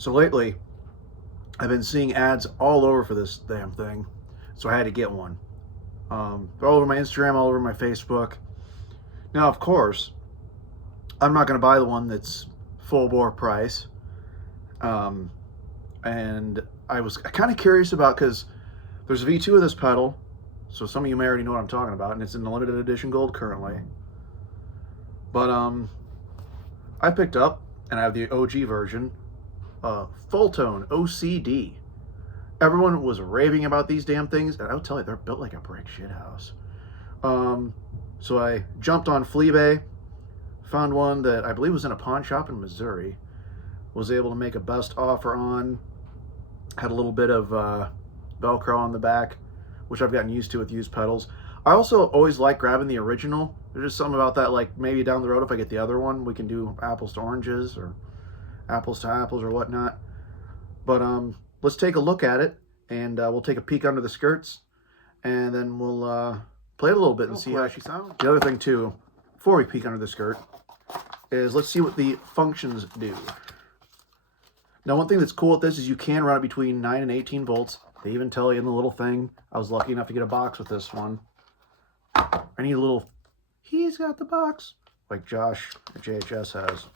So lately, I've been seeing ads all over for this damn thing, so I had to get one. They're all over my Instagram, all over my Facebook. Now, of course, I'm not going to buy the one that's full bore price. Um, and I was kind of curious about, because there's a V2 of this pedal, so some of you may already know what I'm talking about, and it's in the limited edition gold currently. But I picked up, and I have the OG version, Fulltone OCD. Everyone was raving about these damn things, and I'll tell you, they're built like a brick shithouse. So I jumped on Fleabay, found one that I believe was in a pawn shop in Missouri, was able to make a best offer on, had a little bit of Velcro on the back, which I've gotten used to with used pedals. I also always like grabbing the original. There's just something about that, like maybe down the road if I get the other one, we can do apples to oranges or apples to apples or whatnot. But let's take a look at it, and we'll take a peek under the skirts, and then we'll play it a little bit and see how she sounds. The other thing too, before we peek under the skirt, is let's see what the functions do. Now, one thing that's cool with this is you can run it between 9 and 18 volts. They even tell you in the little thing. I was lucky enough to get a box with this one. I need a little, he's got the box, like Josh at JHS has.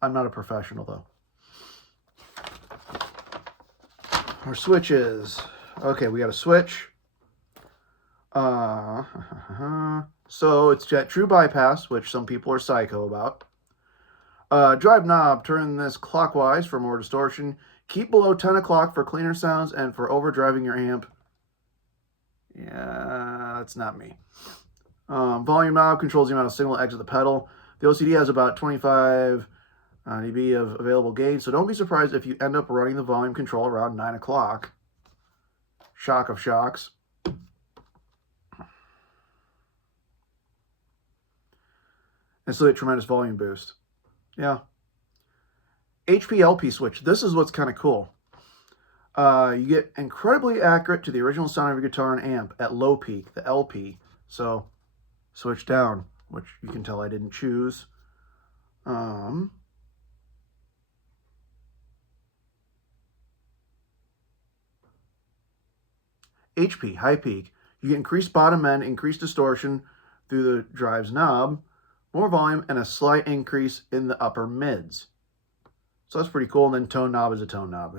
I'm not a professional though. Our switches. Okay, we got a switch. So it's jet true bypass, which some people are psycho about. Drive knob, turn this clockwise for more distortion. Keep below 10 o'clock for cleaner sounds and for overdriving your amp. Yeah, that's not me. Volume knob controls the amount of signal exit the pedal. The OCD has about 25 dB of available gauge, so don't be surprised if you end up running the volume control around 9 o'clock. Shock of shocks. And still a tremendous volume boost. Yeah. HP LP switch. This is what's kind of cool. You get incredibly accurate to the original sound of your guitar and amp at low peak, the LP. So switch down, which you can tell I didn't choose. HP, high peak. You get increased bottom end, increased distortion through the drive's knob, more volume, and a slight increase in the upper mids. So that's pretty cool. And then tone knob is a tone knob.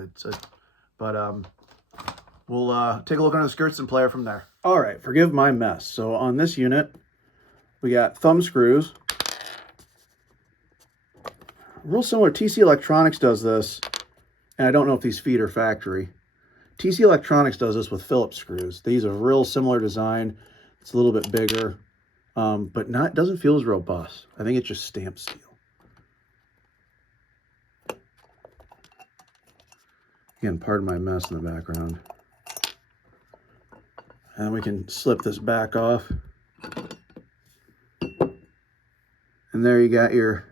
We'll take a look under the skirts and play it from there. All right, forgive my mess. So on this unit, we got thumb screws. Real similar, TC Electronics does this, and I don't know if these feet are factory. TC Electronics does this with Phillips screws. They use a real similar design. It's a little bit bigger, but it doesn't feel as robust. I think it's just stamped steel. Again, pardon my mess in the background. And we can slip this back off. And there you got your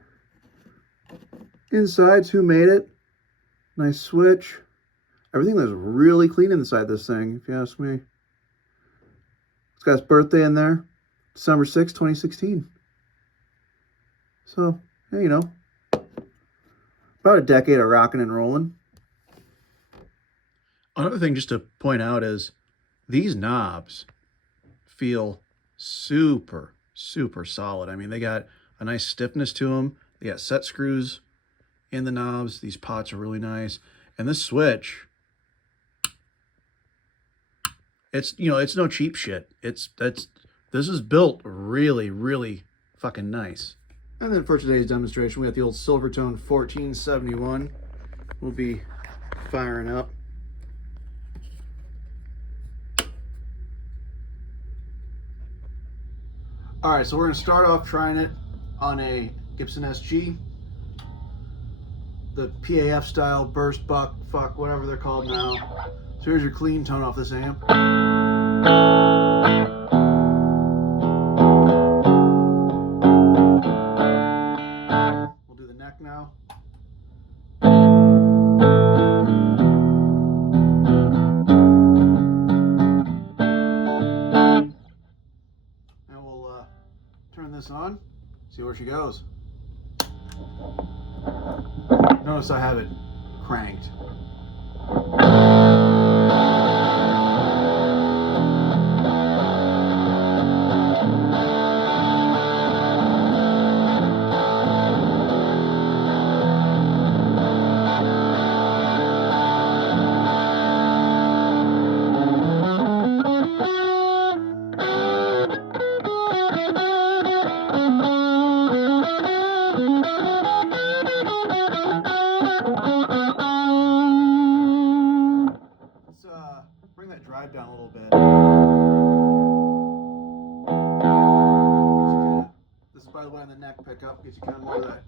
insides. Who made it? Nice switch. Everything looks really clean inside this thing, if you ask me. It's got his birthday in there. December 6, 2016. So, yeah, you know, about a decade of rocking and rolling. Another thing just to point out is these knobs feel super, super solid. I mean, they got a nice stiffness to them. They got set screws in the knobs. These pots are really nice. And this switch, it's, you know, it's no cheap shit. This is built really, really fucking nice. And then for today's demonstration, we got the old Silvertone 1471. We'll be firing up. All right, so we're gonna start off trying it on a Gibson SG, the PAF style burst buck, fuck, whatever they're called now. So here's your clean tone off this amp. We'll do the neck now. And we'll turn this on, see where she goes. Notice I have it cranked. Bring that drive down a little bit. This is, by the way, on the neck pickup. Gets you kind of more of that.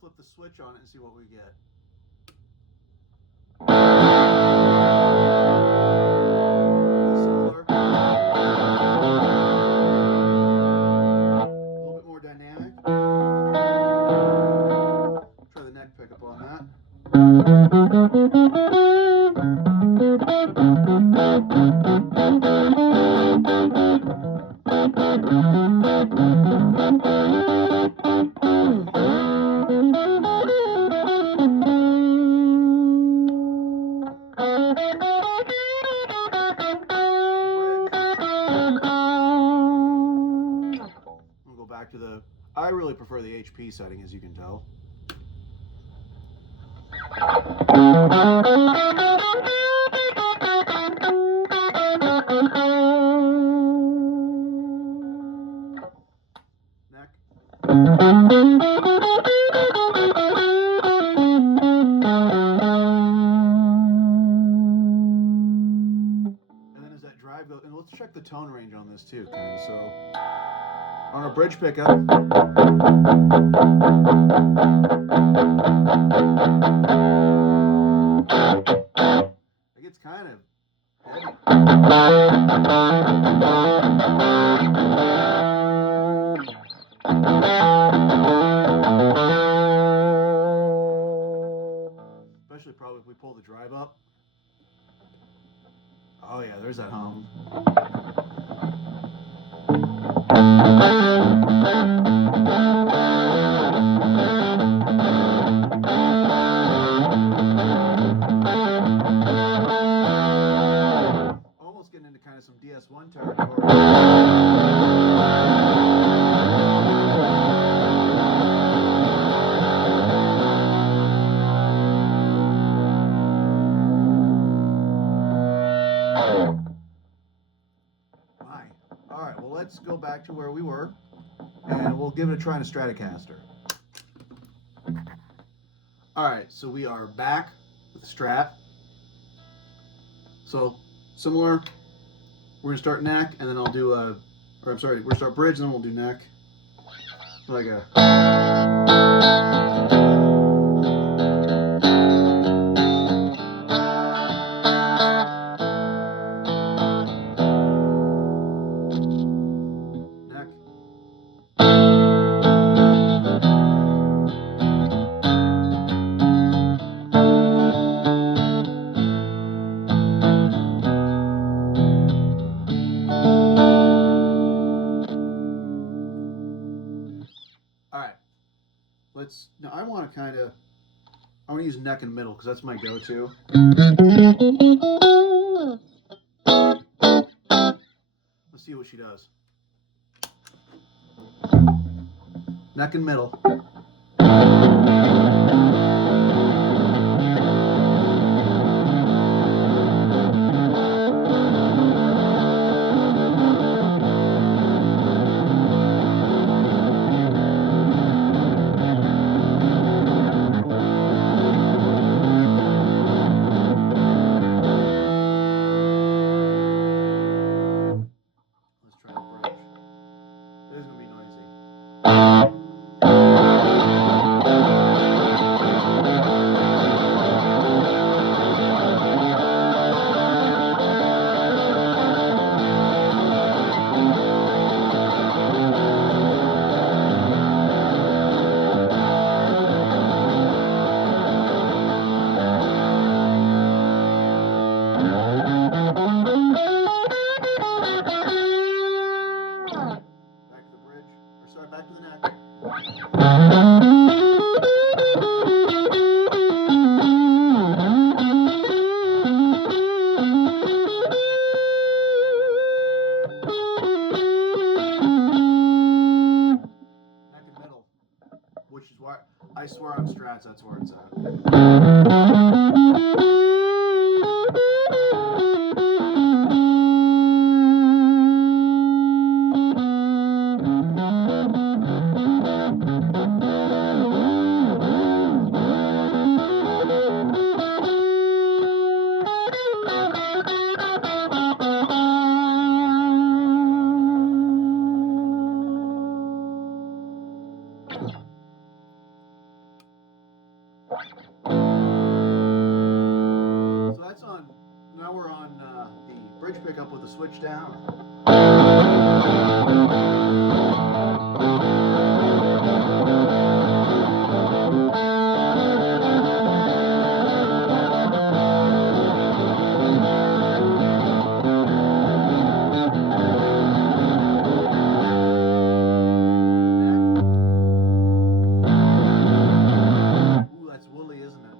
Flip the switch on it and see what we get. Similar. A little bit more dynamic. Try the neck pickup on that. We'll go back to the... I really prefer the HP setting, as you can tell. Neck. And then as that drive goes, and let's check the tone range on this too, kind of. So on our bridge pickup, it gets kind of heavy. Especially probably if we pull the drive up. Oh yeah, there's that hum. Almost getting into kind of some DS1 territory. Alright, well let's go back to where we were, and we'll give it a try in a Stratocaster. Alright, so we are back with the Strat. So, similar, we're going to start neck, and then I'll do a, or I'm sorry, we're going to start bridge, and then we'll do neck. Like a... Alright, now I want to I want to use neck and middle because that's my go-to. Let's see what she does. Neck and middle. Let's try the bridge. This is going to be noisy. it back to the neck. Neck and middle, which is why I swear on strats, that's where it's at. So that's on, now we're on the bridge pickup with the switch down. Ooh, that's woolly, isn't it?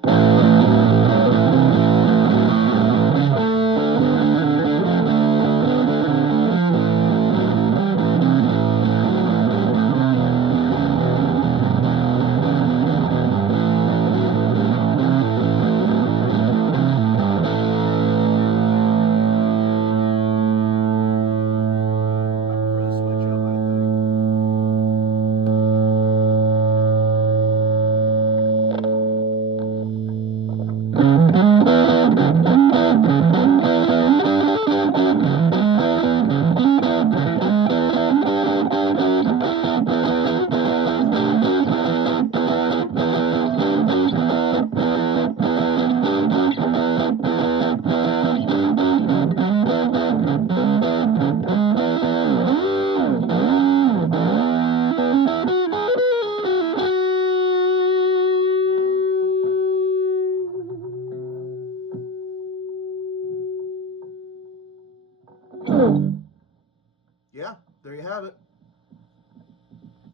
Yeah, there you have it.